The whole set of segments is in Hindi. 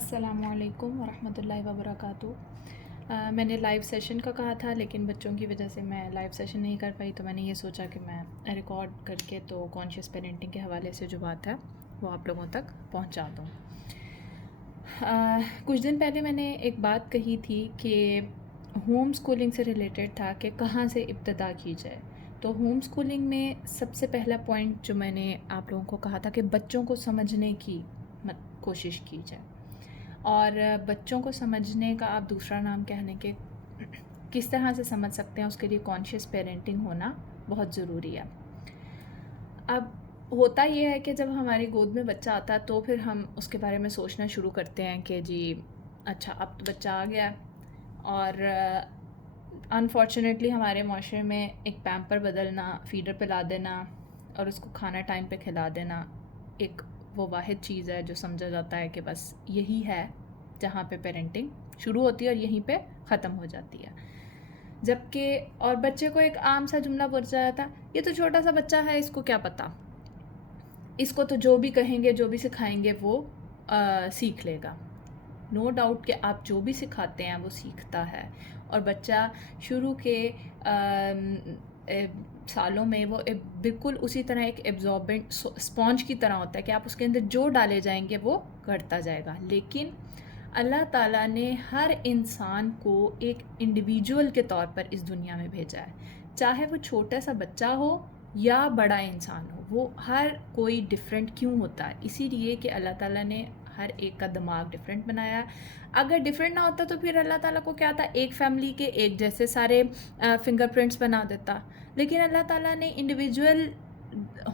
अस्सलामुअलैकुम वरहमतुल्लाहि वबरकातुहू। मैंने लाइव सेशन का कहा था, लेकिन बच्चों की वजह से मैं लाइव सेशन नहीं कर पाई, तो मैंने ये सोचा कि मैं रिकॉर्ड करके तो कॉन्शियस पेरेंटिंग के हवाले से जो बात है वो आप लोगों तक पहुंचा दूं। कुछ दिन पहले मैंने एक बात कही थी कि होम स्कूलिंग से रिलेटेड था कि कहाँ से इब्तदा की जाए। तो होम स्कूलिंग में सबसे पहला पॉइंट जो मैंने आप लोगों को कहा था कि बच्चों को समझने की कोशिश की जाए, और बच्चों को समझने का आप दूसरा नाम कहने के किस तरह से समझ सकते हैं, उसके लिए कॉन्शियस पेरेंटिंग होना बहुत ज़रूरी है। अब होता ये है कि जब हमारी गोद में बच्चा आता है तो फिर हम उसके बारे में सोचना शुरू करते हैं कि जी अच्छा अब तो बच्चा आ गया, और अनफॉर्चुनेटली हमारे माशरे में एक पैम्पर बदलना, फीडर पिला देना और उसको खाना टाइम पे खिला देना एक वो वाहिद चीज़ है जो समझा जाता है कि बस यही है जहाँ पे पेरेंटिंग शुरू होती है और यहीं पे ख़त्म हो जाती है। जबकि और बच्चे को एक आम सा जुमला बोल जाता था, ये तो छोटा सा बच्चा है, इसको क्या पता, इसको तो जो भी कहेंगे जो भी सिखाएंगे वो सीख लेगा। नो डाउट कि आप जो भी सिखाते हैं वो सीखता है, और बच्चा शुरू के सालों में वो बिल्कुल उसी तरह एक एब्जॉर्बेंट स्पॉन्ज की तरह होता है कि आप उसके अंदर जो डाले जाएंगे वो करता जाएगा। लेकिन अल्लाह ताला ने हर इंसान को एक इंडिविजुअल के तौर पर इस दुनिया में भेजा है, चाहे वो छोटा सा बच्चा हो या बड़ा इंसान हो, वो हर कोई डिफरेंट क्यों होता है, इसीलिए कि अल्लाह ताला ने हर एक का दिमाग डिफरेंट बनाया है। अगर डिफरेंट ना होता तो फिर अल्लाह ताला को क्या था, एक फैमिली के एक जैसे सारे फिंगरप्रिंट्स बना देता। लेकिन अल्लाह ताला ने इंडिविजुअल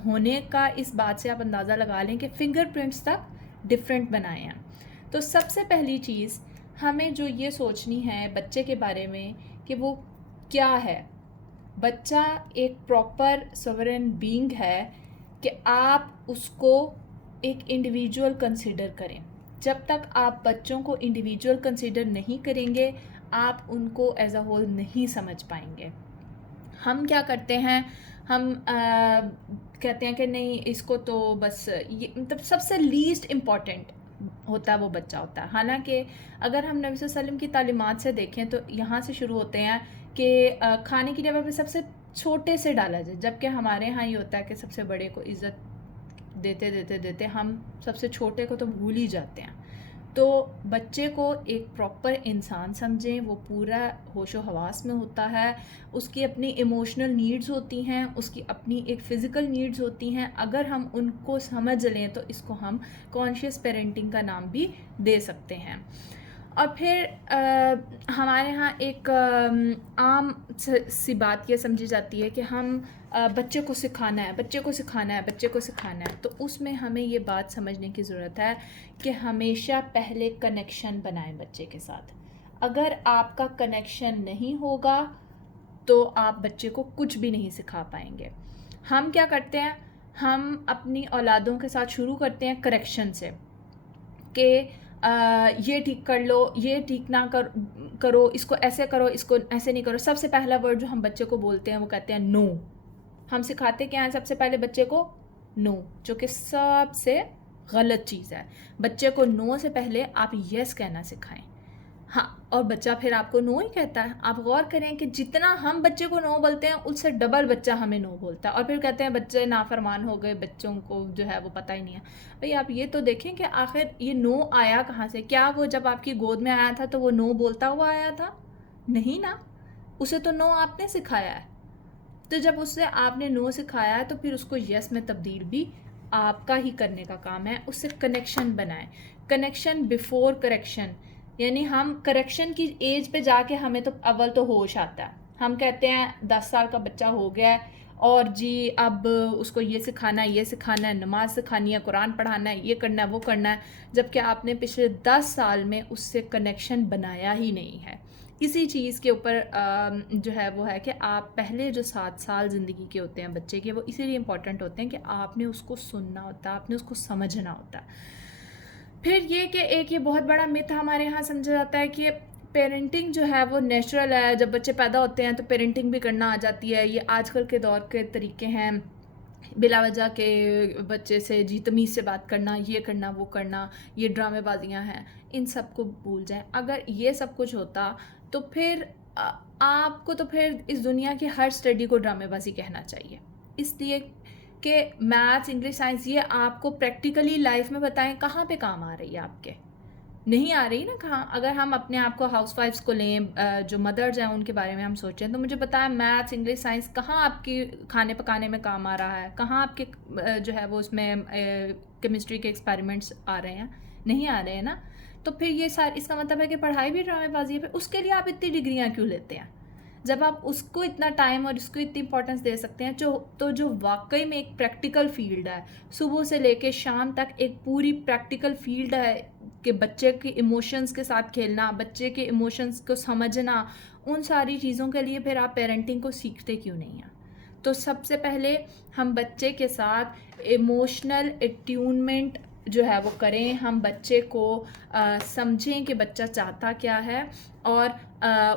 होने का इस बात से आप अंदाज़ा लगा लें कि फिंगरप्रिंट्स तक डिफरेंट बनाए हैं। तो सबसे पहली चीज़ हमें जो ये सोचनी है बच्चे के बारे में कि वो क्या है। बच्चा एक प्रॉपर सोवरेन बीइंग है कि आप उसको एक इंडिविजुअल कंसिडर करें। जब तक आप बच्चों को इंडिविजुअल कंसिडर नहीं करेंगे, आप उनको एज अ होल नहीं समझ पाएंगे। हम क्या करते हैं, हम कहते हैं कि नहीं इसको तो बस ये मतलब सबसे लीस्ट इम्पॉर्टेंट होता है वो बच्चा होता है। हालांकि अगर हम नबी सल्लम की तालीमात से देखें तो यहाँ से शुरू होते हैं कि खाने की जगह पे सबसे छोटे से डाला जाए, जबकि हमारे यहाँ ये होता है कि सबसे बड़े को इज़्ज़त देते देते देते हम सबसे छोटे को तो भूल ही जाते हैं। तो बच्चे को एक प्रॉपर इंसान समझें, वो पूरा होशो हवास में होता है, उसकी अपनी इमोशनल नीड्स होती हैं, उसकी अपनी एक फ़िज़िकल नीड्स होती हैं। अगर हम उनको समझ लें तो इसको हम कॉन्शियस पेरेंटिंग का नाम भी दे सकते हैं। और फिर हमारे यहाँ एक आम सी बात ये समझी जाती है कि हम बच्चे को सिखाना है, बच्चे को सिखाना है, बच्चे को सिखाना है। तो उसमें हमें ये बात समझने की ज़रूरत है कि हमेशा पहले कनेक्शन बनाएं बच्चे के साथ। अगर आपका कनेक्शन नहीं होगा तो आप बच्चे को कुछ भी नहीं सिखा पाएंगे। हम क्या करते हैं, हम अपनी औलादों के साथ शुरू करते हैं करेक्शन से कि ये ठीक कर लो, ये ठीक ना करो, इसको ऐसे करो, इसको ऐसे नहीं करो। सबसे पहला वर्ड जो हम बच्चे को बोलते हैं वो कहते हैं नो। हम सिखाते क्या हैं सबसे पहले बच्चे को, नो, जो कि सबसे गलत चीज़ है। बच्चे को नो से पहले आप यस कहना सिखाएं। हाँ, और बच्चा फिर आपको नो ही कहता है। आप गौर करें कि जितना हम बच्चे को नो बोलते हैं उससे डबल बच्चा हमें नो बोलता है, और फिर कहते हैं बच्चे नाफरमान हो गए, बच्चों को जो है वो पता ही नहीं है। भाई आप ये तो देखें कि आखिर ये नो आया कहाँ से। क्या वो जब आपकी गोद में आया था तो वो नो बोलता हुआ आया था? नहीं ना, उसे तो नो आपने सिखाया है। तो जब उससे आपने नो सिखाया है तो फिर उसको यस में तब्दील भी आपका ही करने का काम है। उससे कनेक्शन बनाएं, कनेक्शन बिफोर करेक्शन। यानी हम करेक्शन की एज पे जाके हमें तो अव्वल तो होश आता है। हम कहते हैं 10 साल का बच्चा हो गया है और जी अब उसको ये सिखाना है, ये सिखाना है, नमाज सिखानी है, कुरान पढ़ाना है, ये करना है, वो करना है, जबकि आपने पिछले 10 साल में उससे कनेक्शन बनाया ही नहीं है। इसी चीज़ के ऊपर जो है वो है कि आप पहले जो 7 साल ज़िंदगी के होते हैं बच्चे के, वो इसीलिए इम्पॉर्टेंट होते हैं कि आपने उसको सुनना होता है, आपने उसको समझना होता है। फिर ये कि एक ये बहुत बड़ा मिथ हमारे यहाँ समझा जाता है कि पेरेंटिंग जो है वो नेचुरल है, जब बच्चे पैदा होते हैं तो पेरेंटिंग भी करना आ जाती है। ये आजकल के दौर के तरीके हैं बिला वजह के बच्चे से जी तमीज़ से बात करना, ये करना, वो करना, ये ड्रामेबाजियाँ हैं, इन सब को भूल जाएं। अगर ये सब कुछ होता तो फिर आपको तो फिर इस दुनिया की हर स्टडी को ड्रामेबाजी कहना चाहिए। इसलिए कि मैथ्स, इंग्लिश, साइंस ये आपको प्रैक्टिकली लाइफ में बताएं कहाँ पे काम आ रही है, आपके नहीं आ रही ना कहाँ। अगर हम अपने आप को हाउसवाइफ्स को लें, जो मदर्स हैं उनके बारे में हम सोचें, तो मुझे बताया मैथ्स, इंग्लिश, साइंस कहाँ आपकी खाने पकाने में काम आ रहा है, कहाँ आपके जो है वो उसमें केमिस्ट्री के एक्सपेरिमेंट्स आ रहे हैं, नहीं आ रहे हैं ना। तो फिर ये इसका मतलब है कि पढ़ाई भी ड्रामेबाजी है। फिर उसके लिए आप इतनी डिग्रियाँ क्यों लेते हैं, जब आप उसको इतना टाइम और उसको इतनी इंपॉर्टेंस दे सकते हैं। जो वाकई में एक प्रैक्टिकल फील्ड है, सुबह से लेके शाम तक एक पूरी प्रैक्टिकल फील्ड है कि बच्चे के इमोशंस के साथ खेलना, बच्चे के इमोशंस को समझना, उन सारी चीज़ों के लिए फिर आप पेरेंटिंग को सीखते क्यों नहीं हैं। तो सबसे पहले हम बच्चे के साथ इमोशनल अट्यूनमेंट जो है वो करें, हम बच्चे को समझें कि बच्चा चाहता क्या है, और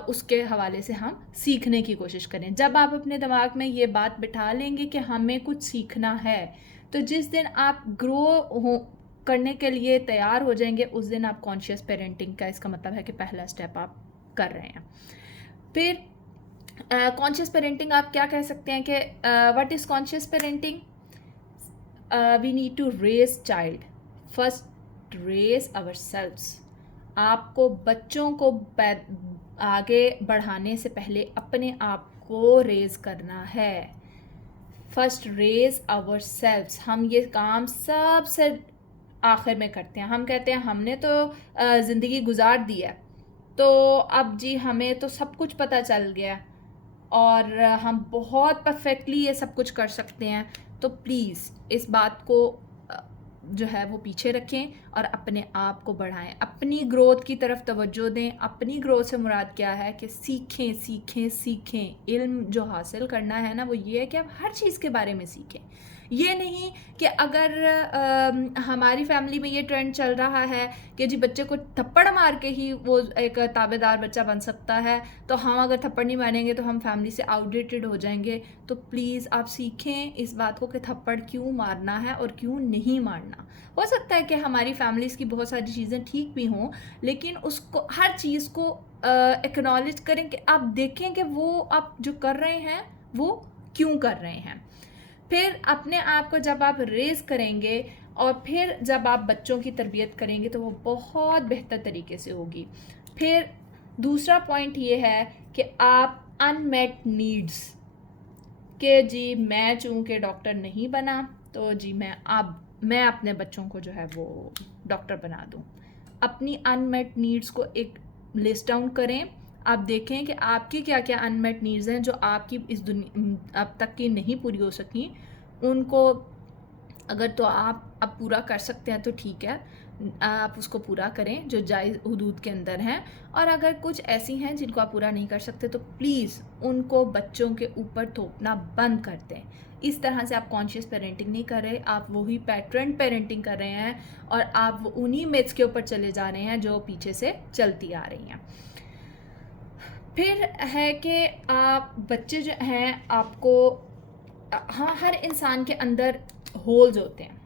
उसके हवाले से हम सीखने की कोशिश करें। जब आप अपने दिमाग में ये बात बिठा लेंगे कि हमें कुछ सीखना है, तो जिस दिन आप ग्रो हो करने के लिए तैयार हो जाएंगे, उस दिन आप कॉन्शियस पेरेंटिंग का, इसका मतलब है कि पहला स्टेप आप कर रहे हैं। फिर कॉन्शियस पेरेंटिंग आप क्या कह सकते हैं कि what is conscious parenting? We need to raise child first, raise ourselves. आपको बच्चों को आगे बढ़ाने से पहले अपने आप को रेज करना है। First raise ourselves. हम ये काम सबसे आखिर में करते हैं। हम कहते हैं हमने तो ज़िंदगी गुजार दी है, तो अब जी हमें तो सब कुछ पता चल गया और हम बहुत परफेक्टली ये सब कुछ कर सकते हैं। तो प्लीज़ इस बात को जो है वो पीछे रखें और अपने आप को बढ़ाएं, अपनी ग्रोथ की तरफ तवज्जो दें। अपनी ग्रोथ से मुराद क्या है कि सीखें सीखें सीखें। इल्म जो हासिल करना है ना, वो ये है कि आप हर चीज़ के बारे में सीखें। ये नहीं कि अगर हमारी फैमिली में ये ट्रेंड चल रहा है कि जी बच्चे को थप्पड़ मार के ही वो एक ताबेदार बच्चा बन सकता है, तो हम अगर थप्पड़ नहीं मारेंगे तो हम फैमिली से आउटडेटेड हो जाएंगे। तो प्लीज़ आप सीखें इस बात को कि थप्पड़ क्यों मारना है और क्यों नहीं मारना। हो सकता है कि हमारी फैमिलीज़ की बहुत सारी चीज़ें ठीक भी हों, लेकिन उसको हर चीज़ को एक्नॉलेज करें कि आप देखें कि वो आप जो कर रहे हैं वो क्यों कर रहे हैं। फिर अपने आप को जब आप रेज़ करेंगे और फिर जब आप बच्चों की तरबियत करेंगे तो वो बहुत बेहतर तरीके से होगी। फिर दूसरा पॉइंट ये है कि आप अनमेट नीड्स, कि जी मैं चूँकि डॉक्टर नहीं बना तो जी मैं अपने बच्चों को जो है वो डॉक्टर बना दूँ। अपनी अनमेट नीड्स को एक लिस्ट डाउन करें। आप देखें कि आपकी क्या क्या अनमेट नीड्स हैं जो आपकी इस दुनिया अब तक की नहीं पूरी हो सकी। उनको अगर तो आप अब पूरा कर सकते हैं तो ठीक है, आप उसको पूरा करें जो जायज़ हुदूद के अंदर हैं। और अगर कुछ ऐसी हैं जिनको आप पूरा नहीं कर सकते तो प्लीज़ उनको बच्चों के ऊपर थोपना बंद कर दें। इस तरह से आप कॉन्शियस पेरेंटिंग नहीं कर रहे, आप वही पैटर्न पेरेंटिंग कर रहे हैं और आप उन्हीं मिथ्स के ऊपर चले जा रहे हैं जो पीछे से चलती आ रही हैं। फिर है कि आप बच्चे जो हैं आपको, हाँ, हर इंसान के अंदर होल्स होते हैं,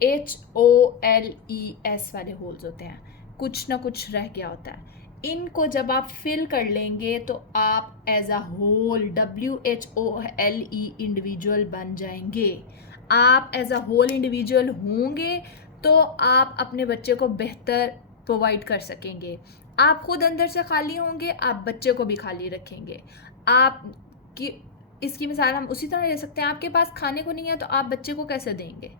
HOLES वाले होल्स होते हैं, कुछ ना कुछ रह गया होता है। इनको जब आप फिल कर लेंगे तो आप as a whole WHOLE individual बन जाएंगे। आप एज अ होल इंडिविजुअल होंगे तो आप अपने बच्चे को बेहतर प्रोवाइड कर सकेंगे। आप खुद अंदर से खाली होंगे, आप बच्चे को भी खाली रखेंगे। आप की इसकी मिसाल हम उसी तरह ले सकते हैं, आपके पास खाने को नहीं है तो आप बच्चे को कैसे देंगे,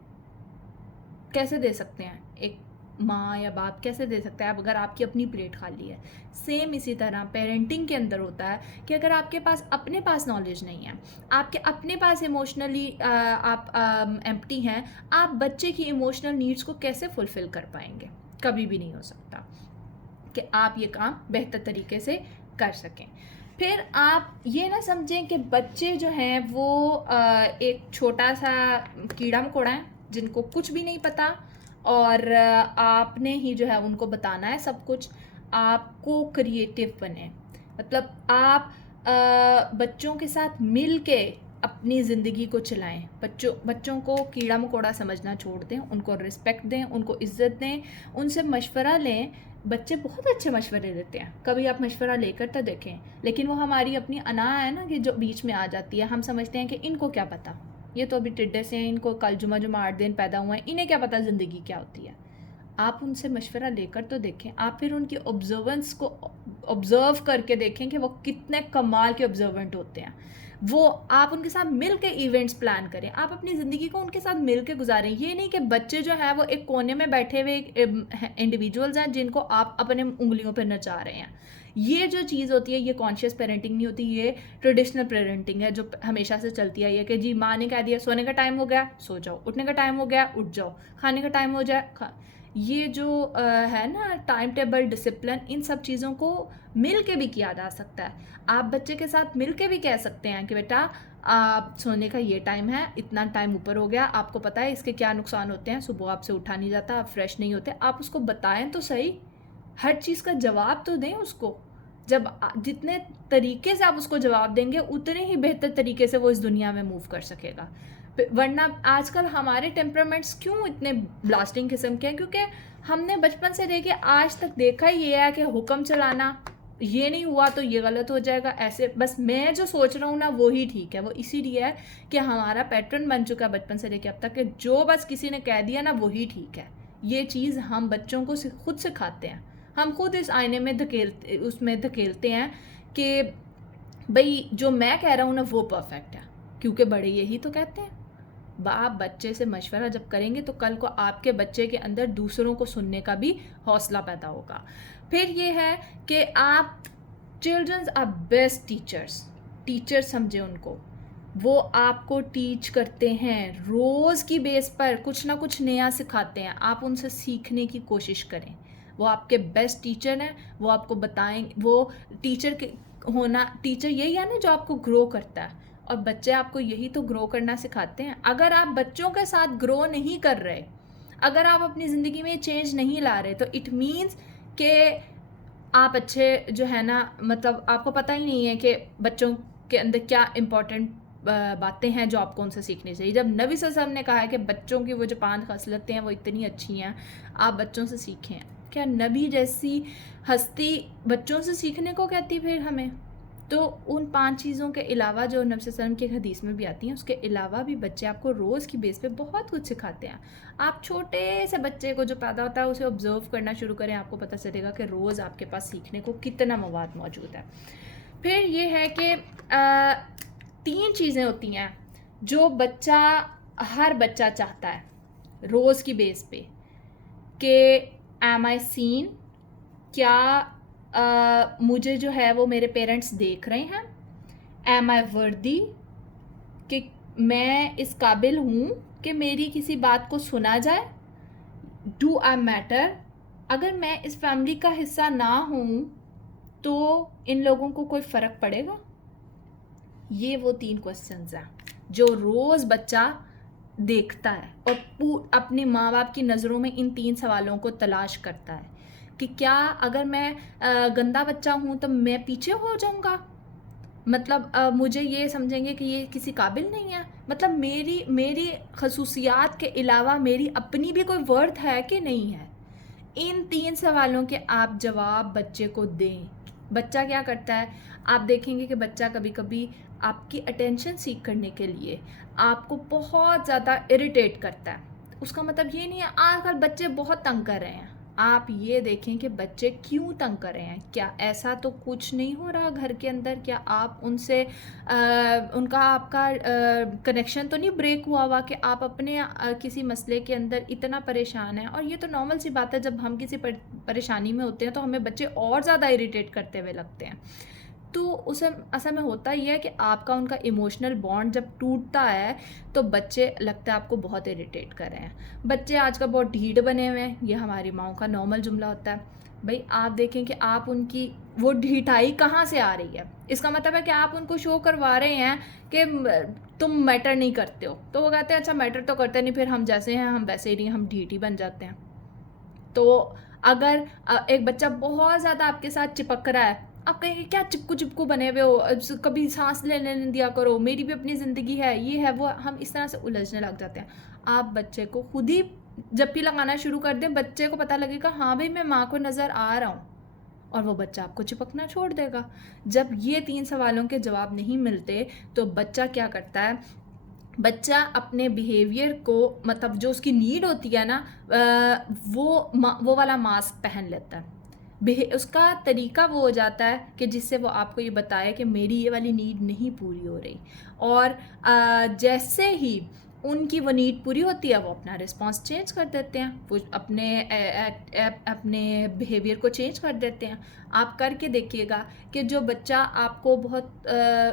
कैसे दे सकते हैं? एक माँ या बाप कैसे दे सकता है आप अगर आपकी अपनी प्लेट खाली है? सेम इसी तरह पेरेंटिंग के अंदर होता है कि अगर आपके पास अपने पास नॉलेज नहीं है, आपके अपने पास इमोशनली आप एम्प्टी हैं, आप बच्चे की इमोशनल नीड्स को कैसे फुलफ़िल कर पाएंगे? कभी भी नहीं हो सकता कि आप ये काम बेहतर तरीके से कर सकें। फिर आप ये ना समझें कि बच्चे जो हैं वो एक छोटा सा कीड़ा मकोड़ा है जिनको कुछ भी नहीं पता, और आपने ही जो है उनको बताना है सब कुछ। आपको क्रिएटिव बने, मतलब आप बच्चों के साथ मिल के अपनी ज़िंदगी को चलाएं। बच्चों को कीड़ा मकोड़ा समझना छोड़ दें, उनको रिस्पेक्ट दें, उनको इज़्ज़त दें, उनसे मशवरा लें। बच्चे बहुत अच्छे मशवरे देते हैं, कभी आप मशवरा लेकर तो देखें। लेकिन वो हमारी अपनी अना है ना कि जो बीच में आ जाती है। हम समझते हैं कि इनको क्या पता, ये तो अभी टिड्डे से हैं, इनको कल जुमा 8 दिन पैदा हुए हैं, इन्हें क्या पता ज़िंदगी क्या होती है। आप उनसे मशवरा लेकर तो देखें। आप फिर उनकी ऑब्जर्वेंस को ऑब्ज़र्व करके देखें कि वो कितने कमाल के ऑब्जर्वेंट होते हैं। वो आप उनके साथ मिल के इवेंट्स प्लान करें, आप अपनी ज़िंदगी को उनके साथ मिल के गुजारें। ये नहीं कि बच्चे जो है वो एक कोने में बैठे हुए इंडिविजुअल्स हैं जिनको आप अपने उंगलियों पर नचा रहे हैं। ये जो चीज़ होती है ये कॉन्शियस पेरेंटिंग नहीं होती, ये ट्रेडिशनल पेरेंटिंग है जो हमेशा से चलती आई है कि जी माँ ने कह दिया सोने का टाइम हो गया सो जाओ, उठने का टाइम हो गया उठ जाओ, खाने का टाइम हो जाए खा। ये जो है ना टाइम टेबल, डिसिप्लिन, इन सब चीज़ों को मिल के भी किया जा सकता है। आप बच्चे के साथ मिल के भी कह सकते हैं कि बेटा आप सोने का ये टाइम है, इतना टाइम ऊपर हो गया, आपको पता है इसके क्या नुकसान होते हैं, सुबह आपसे उठा नहीं जाता, आप फ्रेश नहीं होते। आप उसको बताएं तो सही, हर चीज़ का जवाब तो दें उसको। जब जितने तरीके से आप उसको जवाब देंगे उतने ही बेहतर तरीके से वो इस दुनिया में मूव कर सकेगा। वरना आजकल हमारे टेम्परामेंट्स क्यों इतने ब्लास्टिंग किस्म के हैं? क्योंकि हमने बचपन से लेके आज तक देखा ही ये है कि हुक्म चलाना, ये नहीं हुआ तो ये गलत हो जाएगा, ऐसे बस मैं जो सोच रहा हूँ ना वो ही ठीक है। वो इसीलिए है कि हमारा पैटर्न बन चुका है बचपन से लेके अब तक कि जो बस किसी ने कह दिया ना वही ठीक है। ये चीज़ हम बच्चों को खुद सिखाते हैं। हम खुद इस आईने में धकेलते हैं कि भाई जो मैं कह रहा हूँ ना वो परफेक्ट है, क्योंकि बड़े यही तो कहते हैं। आप बच्चे से मशवरा जब करेंगे तो कल को आपके बच्चे के अंदर दूसरों को सुनने का भी हौसला पैदा होगा। फिर ये है कि आप चिल्ड्रंस आर बेस्ट टीचर्स समझे उनको। वो आपको टीच करते हैं, रोज़ की बेस पर कुछ ना कुछ नया सिखाते हैं। आप उनसे सीखने की कोशिश करें। वो आपके बेस्ट टीचर हैं, वो आपको बताएं। वो टीचर यही है ना जो आपको ग्रो करता है, और बच्चे आपको यही तो ग्रो करना सिखाते हैं। अगर आप बच्चों के साथ ग्रो नहीं कर रहे, अगर आप अपनी ज़िंदगी में चेंज नहीं ला रहे, तो इट मीन्स कि आप अच्छे जो है ना, मतलब आपको पता ही नहीं है कि बच्चों के अंदर क्या इम्पोर्टेंट बातें हैं जो आपको उनसे सीखनी चाहिए। जब नबी सल्लल्लाहु अलैहि वसल्लम ने कहा है कि बच्चों की वो जो 5 खसलतें हैं वो इतनी अच्छी हैं, आप बच्चों से सीखें। क्या नबी जैसी हस्ती बच्चों से सीखने को कहती फिर हमें? तो उन 5 चीज़ों के अलावा जो नबी सल्लल्लाहु अलैहि वसल्लम की हदीस में भी आती हैं, उसके अलावा भी बच्चे आपको रोज़ की बेस पे बहुत कुछ सिखाते हैं। आप छोटे से बच्चे को जो पैदा होता है उसे ऑब्जर्व करना शुरू करें, आपको पता चलेगा कि रोज़ आपके पास सीखने को कितना मवाद मौजूद है। फिर ये है कि 3 चीज़ें होती हैं जो हर बच्चा चाहता है रोज़ की बेस पे कि एम आई सीन, क्या मुझे जो है वो मेरे पेरेंट्स देख रहे हैं, एम आई वर्दी, कि मैं इस काबिल हूँ कि मेरी किसी बात को सुना जाए, डू आई मैटर, अगर मैं इस फैमिली का हिस्सा ना हूँ तो इन लोगों को कोई फ़र्क पड़ेगा। ये वो 3 क्वेश्चंस हैं जो रोज़ बच्चा देखता है और अपने माँ बाप की नज़रों में इन 3 सवालों को तलाश करता है कि क्या अगर मैं गंदा बच्चा हूँ तो मैं पीछे हो जाऊँगा, मतलब मुझे ये समझेंगे कि ये किसी काबिल नहीं है, मतलब मेरी खसूसियात के अलावा मेरी अपनी भी कोई वर्थ है कि नहीं है। इन 3 सवालों के आप जवाब बच्चे को दें। बच्चा क्या करता है, आप देखेंगे कि बच्चा कभी कभी आपकी अटेंशन सीख करने के लिए आपको बहुत ज़्यादा इरिटेट करता है। उसका मतलब ये नहीं है आजकल बच्चे बहुत तंग कर रहे हैं, आप ये देखें कि बच्चे क्यों तंग कर रहे हैं। क्या ऐसा तो कुछ नहीं हो रहा घर के अंदर? क्या आप उनसे उनका आपका कनेक्शन तो नहीं ब्रेक हुआ कि आप अपने किसी मसले के अंदर इतना परेशान हैं? और ये तो नॉर्मल सी बात है, जब हम किसी परेशानी में होते हैं तो हमें बच्चे और ज़्यादा इरिटेट करते हुए लगते हैं। तो उसे असल में होता ही है कि आपका उनका इमोशनल बॉन्ड जब टूटता है तो बच्चे लगता है आपको बहुत इरिटेट कर रहे हैं। बच्चे आजकल बहुत ढीठ बने हुए हैं, ये हमारी माँओं का नॉर्मल जुमला होता है। भाई आप देखें कि आप उनकी वो ढीठाई कहाँ से आ रही है। इसका मतलब है कि आप उनको शो करवा रहे हैं कि तुम मैटर नहीं करते हो, तो वो कहते हैं अच्छा मैटर तो करते नहीं, फिर हम जैसे हैं हम वैसे ही नहीं, हम ढीठ ही बन जाते हैं। तो अगर एक बच्चा बहुत ज़्यादा आपके साथ चिपक रहा है, आप कहेंगे क्या चिपकू चिपकू बने हुए हो, कभी सांस लेने नहीं दिया करो, मेरी भी अपनी ज़िंदगी है, ये है वो। हम इस तरह से उलझने लग जाते हैं। आप बच्चे को खुद ही जब भी लगाना शुरू कर दें, बच्चे को पता लगेगा हाँ भाई मैं माँ को नज़र आ रहा हूँ, और वो बच्चा आपको चिपकना छोड़ देगा। जब ये 3 सवालों के जवाब नहीं मिलते तो बच्चा क्या करता है, बच्चा अपने बिहेवियर को, मतलब जो उसकी नीड होती है ना, वो वाला मास्क पहन लेता है। उसका तरीका वो हो जाता है कि जिससे वो आपको ये बताए कि मेरी ये वाली नीड नहीं पूरी हो रही, और जैसे ही उनकी वो नीड पूरी होती है वो अपना रिस्पांस चेंज कर देते हैं, वो अपने बिहेवियर को चेंज कर देते हैं। आप करके देखिएगा कि जो बच्चा आपको बहुत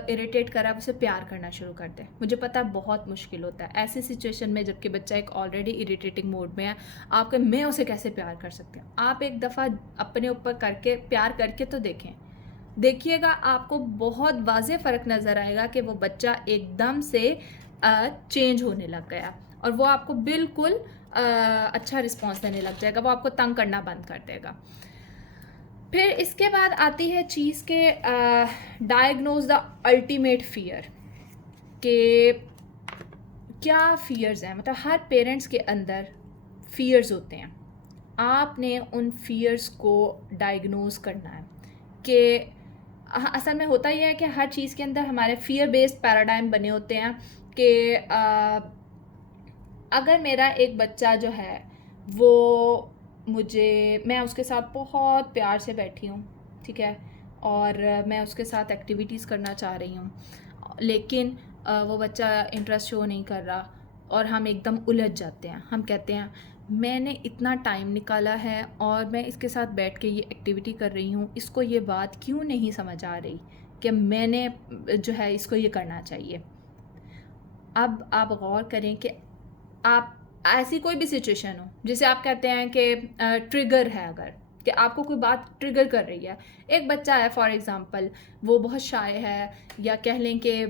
इरिटेट कर रहा है उसे प्यार करना शुरू कर दे। मुझे पता है बहुत मुश्किल होता है ऐसी सिचुएशन में, जबकि बच्चा एक ऑलरेडी इरिटेटिंग मोड में है, आपके मैं उसे कैसे प्यार कर सकते हैं। आप एक दफ़ा अपने ऊपर करके प्यार करके तो देखें, देखिएगा आपको बहुत वाज़ेह फ़र्क नज़र आएगा कि वो बच्चा एकदम से चेंज होने लग गया, और वो आपको बिल्कुल अच्छा रिस्पॉन्स देने लग जाएगा, वो आपको तंग करना बंद कर देगा। फिर इसके बाद आती है चीज़ के डायग्नोज द अल्टीमेट फियर, के क्या फियर्स हैं। मतलब हर पेरेंट्स के अंदर फियर्स होते हैं, आपने उन फियर्स को डायग्नोज करना है। कि असल में होता यह है कि हर चीज़ के अंदर हमारे फियर बेस्ड पैराडाइम बने होते हैं कि अगर मेरा एक बच्चा जो है वो मैं उसके साथ बहुत प्यार से बैठी हूँ, ठीक है, और मैं उसके साथ एक्टिविटीज़ करना चाह रही हूँ, लेकिन वो बच्चा इंटरेस्ट शो नहीं कर रहा, और हम एकदम उलझ जाते हैं। हम कहते हैं मैंने इतना टाइम निकाला है और मैं इसके साथ बैठ के ये एक्टिविटी कर रही हूँ, इसको ये बात क्यों नहीं समझ आ रही कि मैंने जो है इसको ये करना चाहिए। अब आप गौर करें कि आप ऐसी कोई भी सिचुएशन हो जिसे आप कहते हैं कि ट्रिगर है, अगर कि आपको कोई बात ट्रिगर कर रही है। एक बच्चा है फॉर एग्ज़ाम्पल, वो बहुत शाय है, या कह लें कि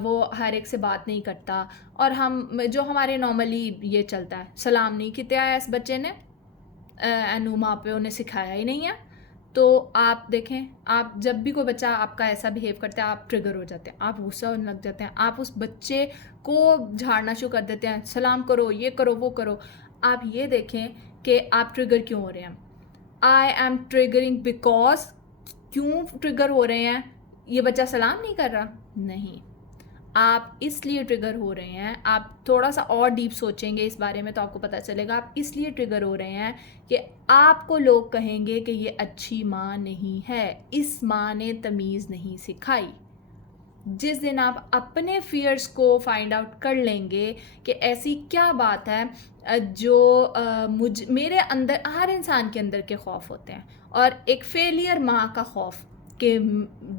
वो हर एक से बात नहीं करता, और हम जो हमारे नॉर्मली ये चलता है, सलाम नहीं किया है इस बच्चे ने, एनू माँ पे उन्हें सिखाया ही नहीं है। तो आप देखें, आप जब भी कोई बच्चा आपका ऐसा बिहेव करता है आप ट्रिगर हो जाते हैं, आप गुस्सा होने लग जाते हैं, आप उस बच्चे को झाड़ना शुरू कर देते हैं, सलाम करो, ये करो, वो करो। आप ये देखें कि आप ट्रिगर क्यों हो रहे हैं। आई एम ट्रिगरिंग बिकॉज, क्यों ट्रिगर हो रहे हैं, ये बच्चा सलाम नहीं कर रहा, नहीं, आप इसलिए ट्रिगर हो रहे हैं। आप थोड़ा सा और डीप सोचेंगे इस बारे में तो आपको पता चलेगा आप इसलिए ट्रिगर हो रहे हैं कि आपको लोग कहेंगे कि ये अच्छी माँ नहीं है, इस माँ ने तमीज़ नहीं सिखाई। जिस दिन आप अपने फियर्स को फाइंड आउट कर लेंगे कि ऐसी क्या बात है जो मेरे अंदर, हर इंसान के अंदर के खौफ होते हैं, और एक फेलियर माँ का खौफ कि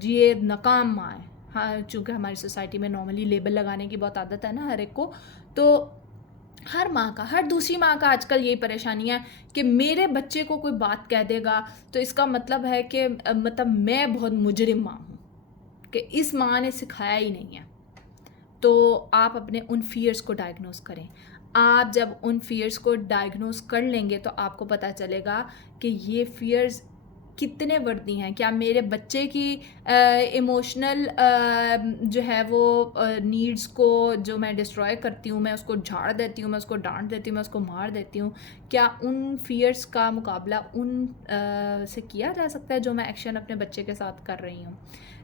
ये नाकाम माँ है। हाँ, चूँकि हमारी सोसाइटी में नॉर्मली लेबल लगाने की बहुत आदत है ना हर एक को, तो हर माँ का, हर दूसरी माँ का आजकल यही परेशानी है कि मेरे बच्चे को कोई बात कह देगा तो इसका मतलब है कि मतलब मैं बहुत मुजरिम माँ हूँ, कि इस माँ ने सिखाया ही नहीं है। तो आप अपने उन फियर्स को डायग्नोस करें। आप जब उन फियर्स को डायग्नोस कर लेंगे तो आपको पता चलेगा कि ये फियर्स कितने वर्दी हैं। क्या मेरे बच्चे की इमोशनल जो है वो नीड्स को जो मैं डिस्ट्रॉय करती हूँ, मैं उसको झाड़ देती हूँ, मैं उसको डांट देती हूँ, मैं उसको मार देती हूँ, क्या उन फियर्स का मुकाबला उन से किया जा सकता है जो मैं एक्शन अपने बच्चे के साथ कर रही हूँ।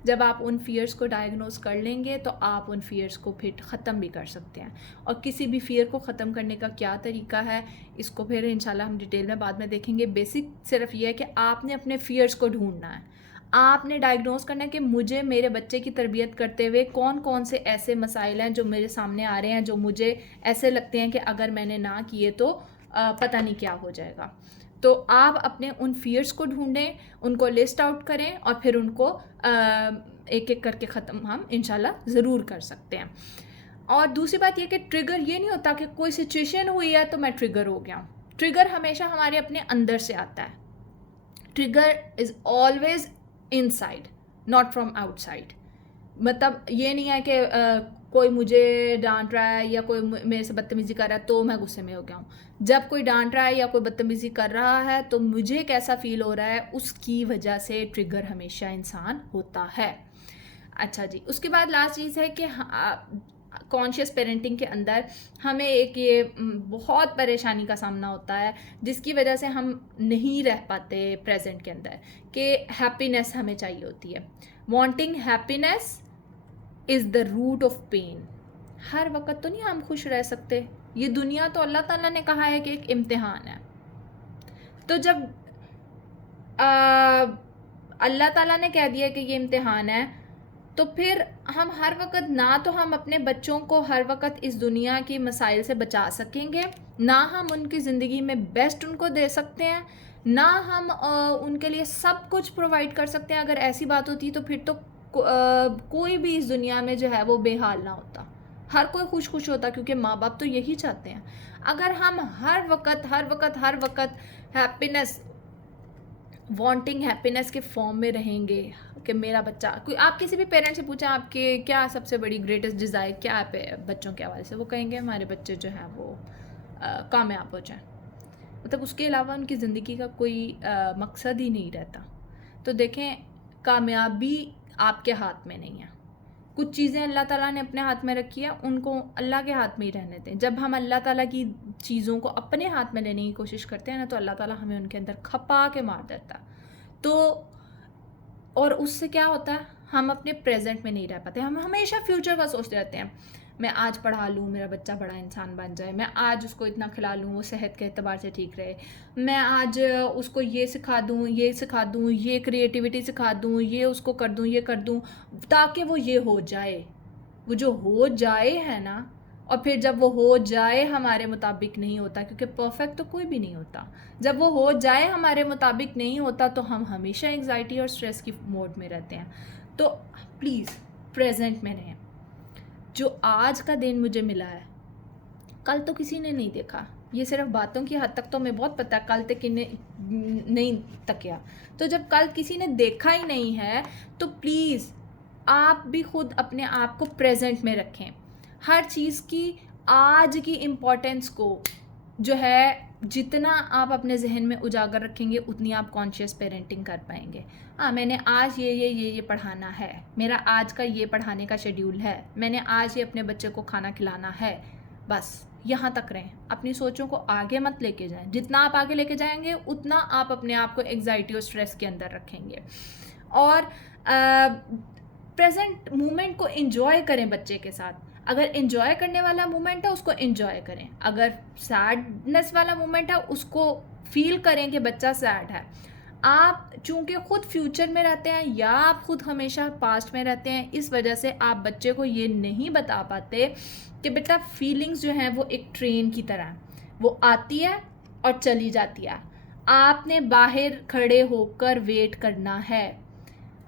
जब आप उन फियर्स को डायग्नोस कर लेंगे तो आप उन फियर्स को फिर ख़त्म भी कर सकते हैं। और किसी भी फियर को ख़त्म करने का क्या तरीका है, इसको फिर इंशाल्लाह हम डिटेल में बाद में देखेंगे। बेसिक सिर्फ ये है कि आपने अपने फियर्स को ढूंढना है, आपने डायग्नोस करना है कि मुझे मेरे बच्चे की तरबियत करते हुए कौन कौन से ऐसे मसाइल हैं जो मेरे सामने आ रहे हैं, जो मुझे ऐसे लगते हैं कि अगर मैंने ना किए तो पता नहीं क्या हो जाएगा। तो आप अपने उन फियर्स को ढूंढें, उनको लिस्ट आउट करें, और फिर उनको एक एक करके ख़त्म हम इंशाल्लाह ज़रूर कर सकते हैं। और दूसरी बात ये कि ट्रिगर ये नहीं होता कि कोई सिचुएशन हुई है तो मैं ट्रिगर हो गया हूँ। ट्रिगर हमेशा हमारे अपने अंदर से आता है। Trigger is always inside, not from outside. मतलब ये नहीं है कि कोई मुझे डांट रहा है या कोई मेरे से बदतमीज़ी कर रहा है तो मैं गुस्से में हो गया हूँ। जब कोई डांट रहा है या कोई बदतमीज़ी कर रहा है तो मुझे कैसा फ़ील हो रहा है, उसकी वजह से ट्रिगर हमेशा इंसान होता है। अच्छा जी, उसके बाद लास्ट चीज़ है कि कॉन्शियस पेरेंटिंग के अंदर हमें एक ये बहुत परेशानी का सामना होता है, जिसकी वजह से हम नहीं रह पाते प्रेजेंट के अंदर, कि हैप्पीनेस हमें चाहिए होती है। Wanting happiness is the root of pain. हर वक्त तो नहीं हम खुश रह सकते, ये दुनिया तो अल्लाह ताला ने कहा है कि एक इम्तिहान है। तो जब अल्लाह ताला ने कह दिया कि ये इम्तिहान है, तो फिर हम हर वक्त ना तो हम अपने बच्चों को हर वक्त इस दुनिया की मसाइल से बचा सकेंगे, ना हम उनकी ज़िंदगी में बेस्ट उनको दे सकते हैं, ना हम उनके लिए सब कुछ प्रोवाइड कर सकते हैं। अगर ऐसी बात होती तो फिर तो कोई भी इस दुनिया में जो है वो बेहाल ना होता, हर कोई खुश खुश होता, क्योंकि माँ बाप तो यही चाहते हैं। अगर हम हर वक्त हैप्पीनेस, वांटिंग हैप्पीनेस के फॉर्म में रहेंगे कि मेरा बच्चा, कोई आप किसी भी पेरेंट्स से पूछें आपके क्या सबसे बड़ी ग्रेटेस्ट डिज़ायर क्या है बच्चों के हवाले से, वो कहेंगे हमारे बच्चे जो हैं वो कामयाब हो जाएं। मतलब उसके अलावा उनकी ज़िंदगी का कोई मकसद ही नहीं रहता। तो देखें, कामयाबी आपके हाथ में नहीं है। कुछ चीज़ें अल्लाह ताला ने अपने हाथ में रखी है, उनको अल्लाह के हाथ में ही रहने दें। जब हम अल्लाह ताला की चीज़ों को अपने हाथ में लेने की कोशिश करते हैं ना, तो अल्लाह ताला हमें उनके अंदर खपा के मार देता। तो और उससे क्या होता है, हम अपने प्रेजेंट में नहीं रह पाते, हम हमेशा फ्यूचर का सोचते रहते हैं। मैं आज पढ़ा लूँ, मेरा बच्चा बड़ा इंसान बन जाए, मैं आज उसको इतना खिला लूँ वो सेहत के एतबार से ठीक रहे, मैं आज उसको ये सिखा दूँ, ये क्रिएटिविटी सिखा दूँ, ये उसको कर दूँ, ये कर दूँ, ताकि वो ये हो जाए। वो जो हो जाए है ना, और फिर जब वो हो जाए हमारे मुताबिक नहीं होता, क्योंकि परफेक्ट तो कोई भी नहीं होता। जब वो हो जाए हमारे मुताबिक नहीं होता तो हम हमेशा एंग्जाइटी और स्ट्रेस की मोड में रहते हैं। तो प्लीज़ प्रेजेंट में रहें। जो आज का दिन मुझे मिला है, कल तो किसी ने नहीं देखा। ये सिर्फ बातों की हद तक तो हमें बहुत पता है, कल तक नहीं तकिया। तो जब कल किसी ने देखा ही नहीं है तो प्लीज़ आप भी खुद अपने आप को प्रेजेंट में रखें। हर चीज़ की आज की इम्पोर्टेंस को जो है, जितना आप अपने जहन में उजागर रखेंगे उतनी आप कॉन्शियस पेरेंटिंग कर पाएंगे। हाँ, मैंने आज ये पढ़ाना है, मेरा आज का ये पढ़ाने का शेड्यूल है, मैंने आज ये अपने बच्चे को खाना खिलाना है, बस यहाँ तक रहें। अपनी सोचों को आगे मत लेके जाएं। जितना आप आगे लेके जाएंगे उतना आप अपने आप को एग्जाइटी और स्ट्रेस के अंदर रखेंगे। और प्रेजेंट मोमेंट को एंजॉय करें बच्चे के साथ। अगर एंजॉय करने वाला मोमेंट है उसको एंजॉय करें, अगर सैडनेस वाला मोमेंट है उसको फील करें कि बच्चा सैड है। आप चूंकि खुद फ्यूचर में रहते हैं या आप खुद हमेशा पास्ट में रहते हैं, इस वजह से आप बच्चे को ये नहीं बता पाते कि बेटा फीलिंग्स जो हैं वो एक ट्रेन की तरह है, वो आती है और चली जाती है। आपने बाहर खड़े होकर वेट करना है,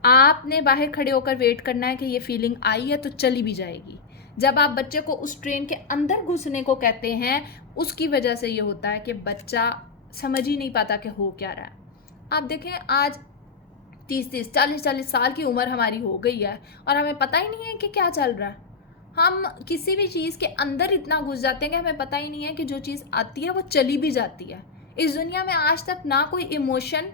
आपने बाहर खड़े होकर वेट करना है कि ये फीलिंग आई है तो चली भी जाएगी। जब आप बच्चे को उस ट्रेन के अंदर घुसने को कहते हैं, उसकी वजह से ये होता है कि बच्चा समझ ही नहीं पाता कि हो क्या रहा है। आप देखें, आज 30-30, 40-40 साल की उम्र हमारी हो गई है और हमें पता ही नहीं है कि क्या चल रहा है। हम किसी भी चीज़ के अंदर इतना घुस जाते हैं कि हमें पता ही नहीं है कि जो चीज़ आती है वो चली भी जाती है। इस दुनिया में आज तक ना कोई इमोशन,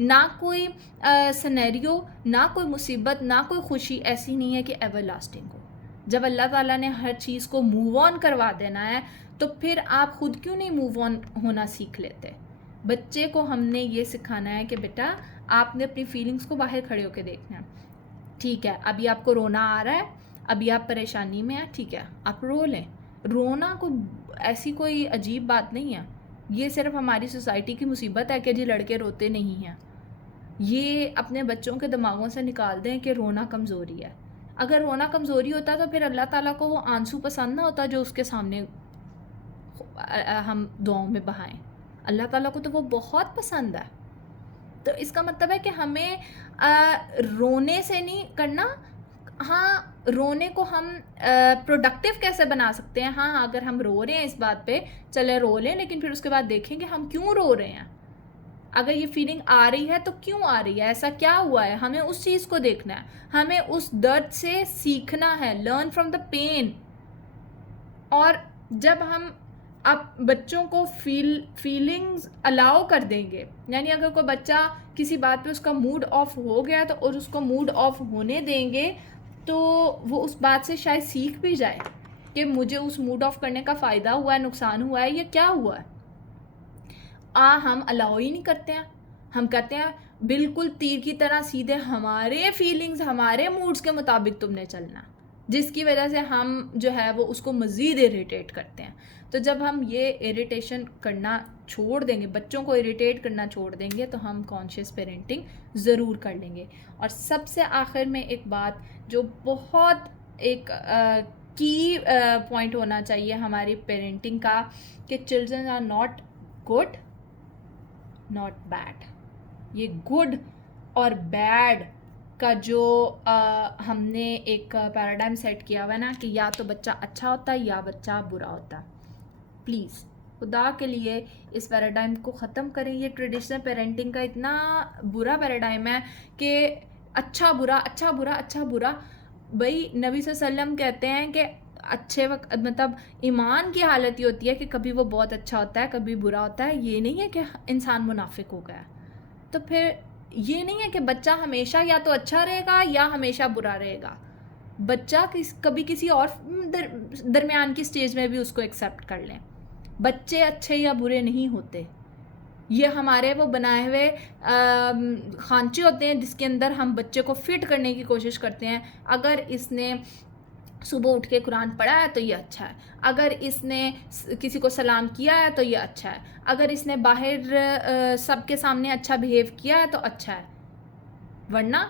ना कोई सिनेरियो, ना कोई मुसीबत, ना कोई खुशी ऐसी नहीं है कि एवर लास्टिंग हो। जब अल्लाह ताला ने हर चीज़ को मूव ऑन करवा देना है तो फिर आप खुद क्यों नहीं मूव ऑन होना सीख लेते। बच्चे को हमने ये सिखाना है कि बेटा आपने अपनी फीलिंग्स को बाहर खड़े होकर देखना है। ठीक है, अभी आपको रोना आ रहा है, अभी आप परेशानी में हैं, ठीक है आप रो लें। रोना को ऐसी कोई अजीब बात नहीं है, ये सिर्फ हमारी सोसाइटी की मुसीबत है कि जी लड़के रोते नहीं हैं। ये अपने बच्चों के दिमागों से निकाल दें कि रोना कमज़ोरी है। अगर रोना कमज़ोरी होता तो फिर अल्लाह ताला को वो आंसू पसंद ना होता जो उसके सामने हम दुआओं में बहाएं। अल्लाह ताला को तो वो बहुत पसंद है। तो इसका मतलब है कि हमें रोने से नहीं करना। हाँ, रोने को हम प्रोडक्टिव कैसे बना सकते हैं। हाँ, अगर हम रो रहे हैं इस बात पे, चले रो लें, लेकिन फिर उसके बाद देखें कि हम क्यों रो रहे हैं। अगर ये फीलिंग आ रही है तो क्यों आ रही है, ऐसा क्या हुआ है, हमें उस चीज़ को देखना है, हमें उस दर्द से सीखना है, लर्न फ्रॉम द पेन। और जब हम अब बच्चों को फीलिंग्स अलाउ कर देंगे, यानी अगर कोई बच्चा किसी बात पे उसका मूड ऑफ हो गया तो और उसको मूड ऑफ होने देंगे, तो वो उस बात से शायद सीख भी जाए कि मुझे उस मूड ऑफ करने का फ़ायदा हुआ है, नुकसान हुआ है या क्या हुआ है। हम अलाउ ही नहीं करते हैं, हम कहते हैं बिल्कुल तीर की तरह सीधे हमारे फीलिंग्स हमारे मूड्स के मुताबिक तुमने चलना, जिसकी वजह से हम जो है वो उसको मज़ीद इरिटेट करते हैं। तो जब हम ये इरिटेशन करना छोड़ देंगे, बच्चों को इरिटेट करना छोड़ देंगे, तो हम कॉन्शियस पेरेंटिंग ज़रूर कर लेंगे। और सबसे आखिर में एक बात जो बहुत एक की पॉइंट होना चाहिए हमारी पेरेंटिंग का, कि children are not good not bad. ये गुड और बैड का जो हमने एक पैराडाइम सेट किया हुआ है ना, कि या तो बच्चा अच्छा होता है या बच्चा बुरा होता है, प्लीज़ खुदा के लिए इस पैराडाइम को ख़त्म करें। ये ट्रेडिशनल पेरेंटिंग का इतना बुरा पैराडाइम है कि अच्छा बुरा अच्छा बुरा अच्छा बुरा। भाई नबी सल्लम कहते हैं कि अच्छे वक्त मतलब ईमान की हालत ये होती है कि कभी वो बहुत अच्छा होता है कभी बुरा होता है, ये नहीं है कि इंसान मुनाफिक हो गया। तो फिर ये नहीं है कि बच्चा हमेशा या तो अच्छा रहेगा या हमेशा बुरा रहेगा। बच्चा कभी किसी और दरमियान की स्टेज में भी उसको एक्सेप्ट कर लें। बच्चे अच्छे या बुरे नहीं होते, ये हमारे वो बनाए हुए खांचे होते हैं जिसके अंदर हम बच्चे को फिट करने की कोशिश करते हैं। अगर इसने सुबह उठ के कुरान पढ़ा है तो ये अच्छा है, अगर इसने किसी को सलाम किया है तो ये अच्छा है, अगर इसने बाहर सबके सामने अच्छा बिहेव किया है तो अच्छा है, वरना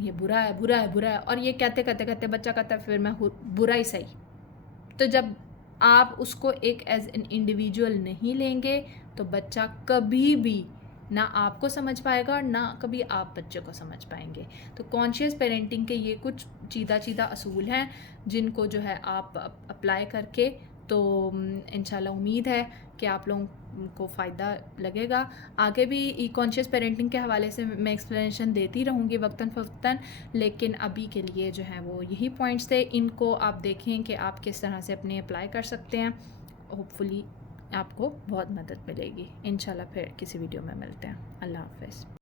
ये बुरा है बुरा है बुरा है। और ये कहते कहते कहते बच्चा कहता है फिर मैं बुरा ही सही। तो जब आप उसको एक एज एन इंडिविजुअल नहीं लेंगे तो बच्चा कभी भी ना आपको समझ पाएगा और ना कभी आप बच्चे को समझ पाएंगे। तो कॉन्शियस पेरेंटिंग के ये कुछ चीदा असूल हैं जिनको जो है आप अप्लाई करके, तो इंशाल्लाह उम्मीद है कि आप लोगों को फ़ायदा लगेगा। आगे भी कॉन्शियस पेरेंटिंग के हवाले से मैं एक्सप्लेनेशन देती रहूँगी वक्तन फ़वक्तन, लेकिन अभी के लिए जो है वो यही पॉइंट्स थे। इनको आप देखें कि आप किस तरह से अपने अप्लाई कर सकते हैं। होपफुली आपको बहुत मदद मिलेगी। इंशाल्लाह फिर किसी वीडियो में मिलते हैं। अल्लाह हाफ़िज़।